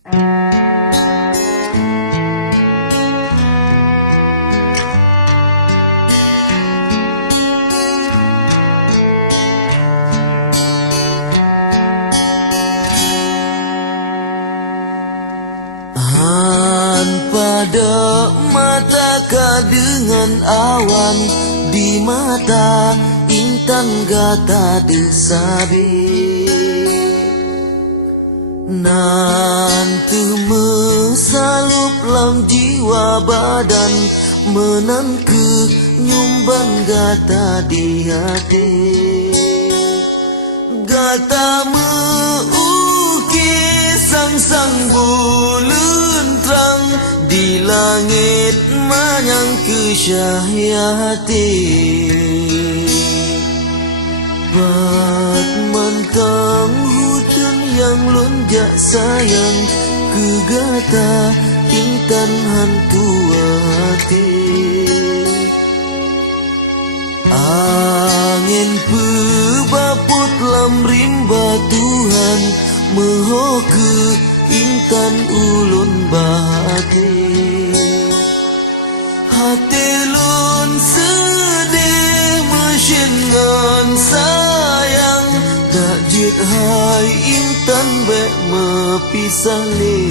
Pada mata dengan awan di mata intan gata desabe nanti mesalup lam jiwa badan menan ke nyumbang gata di hati gata meukis sang bulan terang di langit manyang kesyahiyati Bat mantang hujan yang lonjak sayang kegata intan hantu hati Angin pebaput lam rimba Tuhan mehoke intan ulun bahati hati lun sedih mesin ngan sayang tak jit hai intan bek mepisah le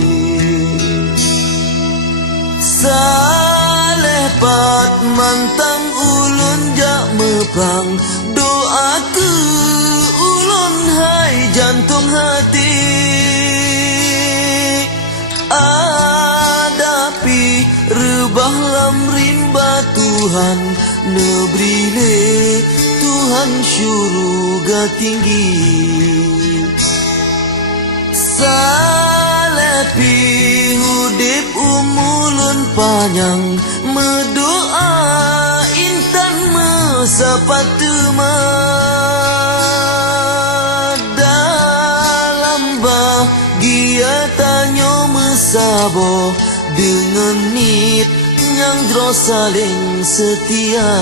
saleh pat mantang ulun jak mepang doa ke ulun hai jantung hati Adapi rebah lam rimba Tuhan Nebrile Tuhan syurga tinggi Salepi hudip umulun panjang Medoa intan mesapat Gia tanyo mesabo dengan nit yang dro saling setia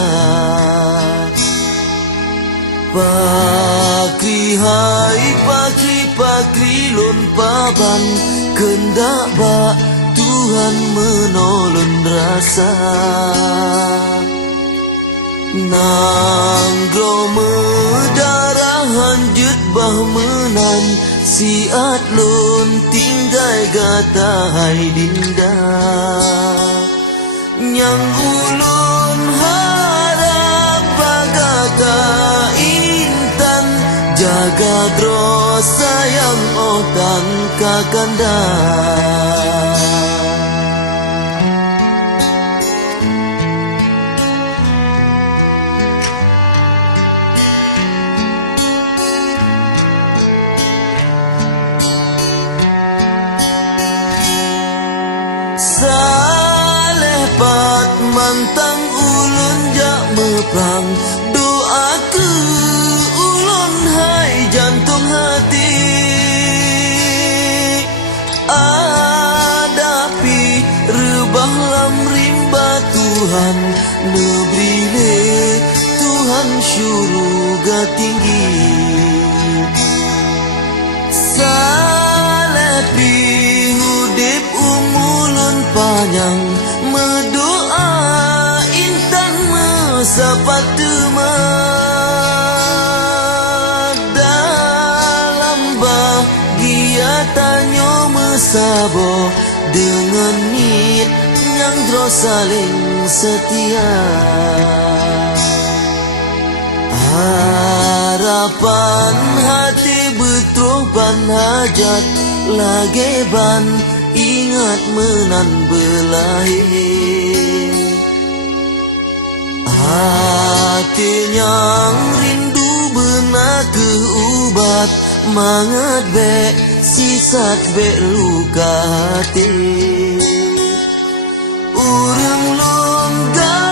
Pakri hai pakri lon paban kendak ba Tuhan menolong rasa Nanggro medarah hanjut bah menan Siat lun tinggai gata hai dinda Nyang ulun harap bagata intan Jaga dro sayang otan kakanda Saleh pat mantang ulun jak mepang doa ke ulun hai jantung hati Adapi rebah lam rimba Tuhan Nebrile Tuhan syurga tinggi Salepi hudip umulun panjang Medoa intan mesapat Dalam bahagia tanyo mesabo Dengan nit yang dro saling setia Harapan hati betroban hajat Lageban ingat menan belahi Hati yang rindu benak keubat Mangat bek sisat bek luka hati Urang longgar